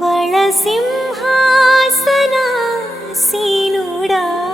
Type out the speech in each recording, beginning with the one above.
वर्णसिंहासन సీనుడా.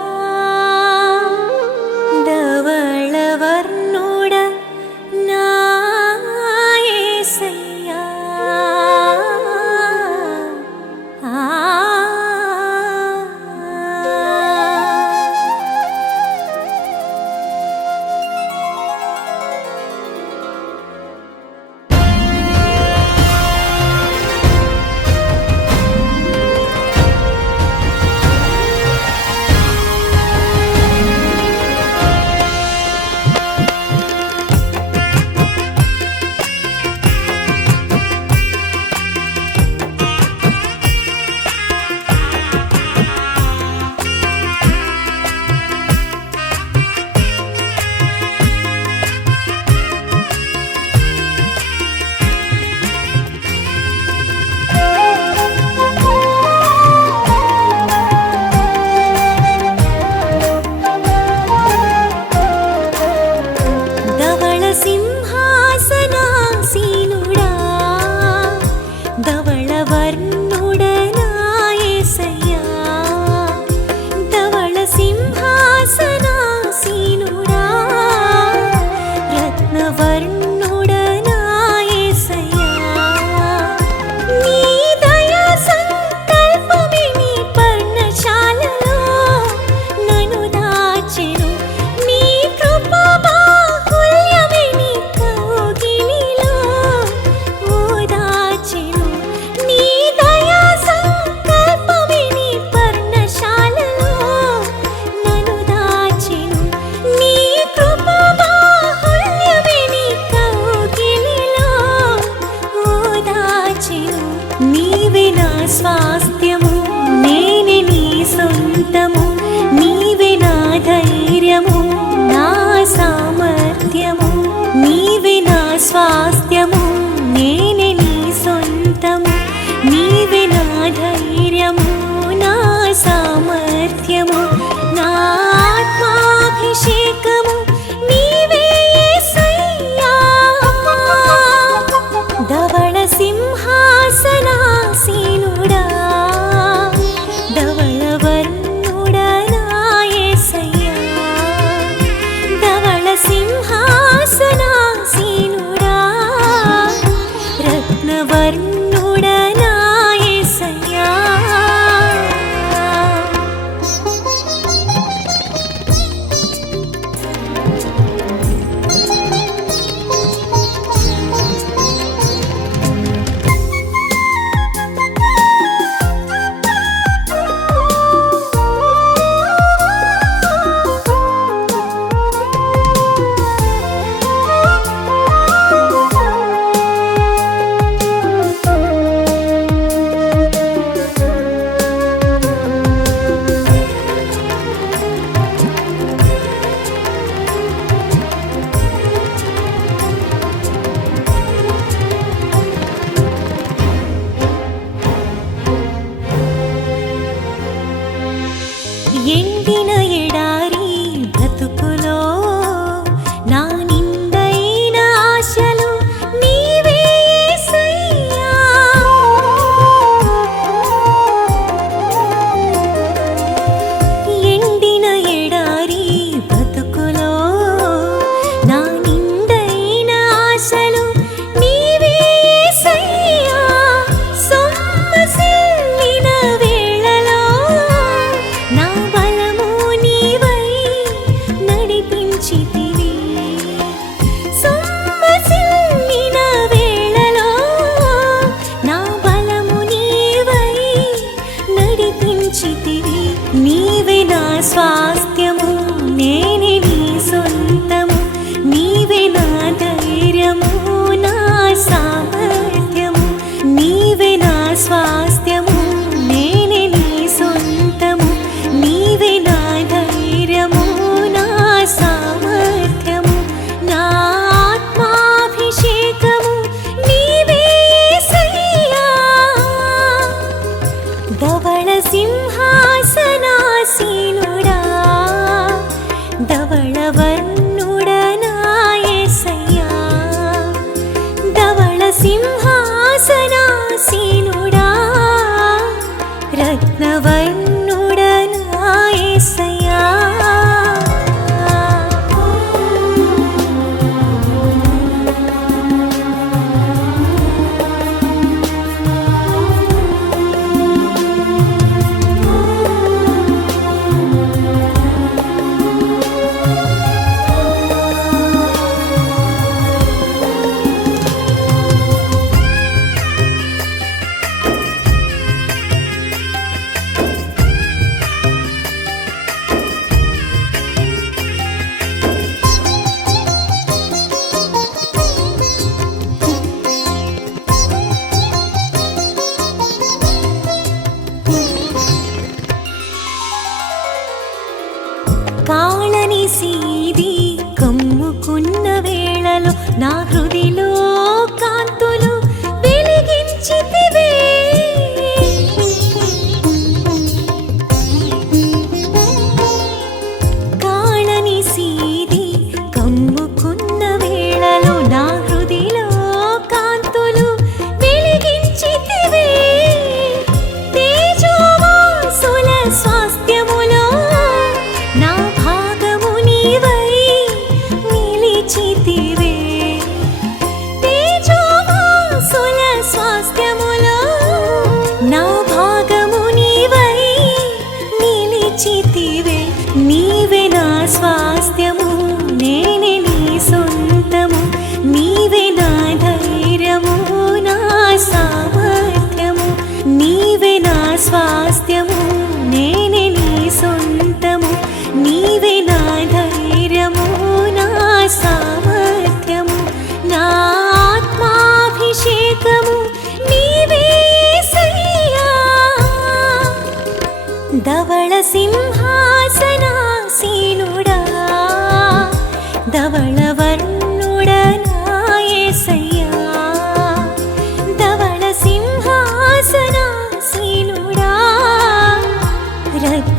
Colony சீ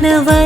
ஆனவன்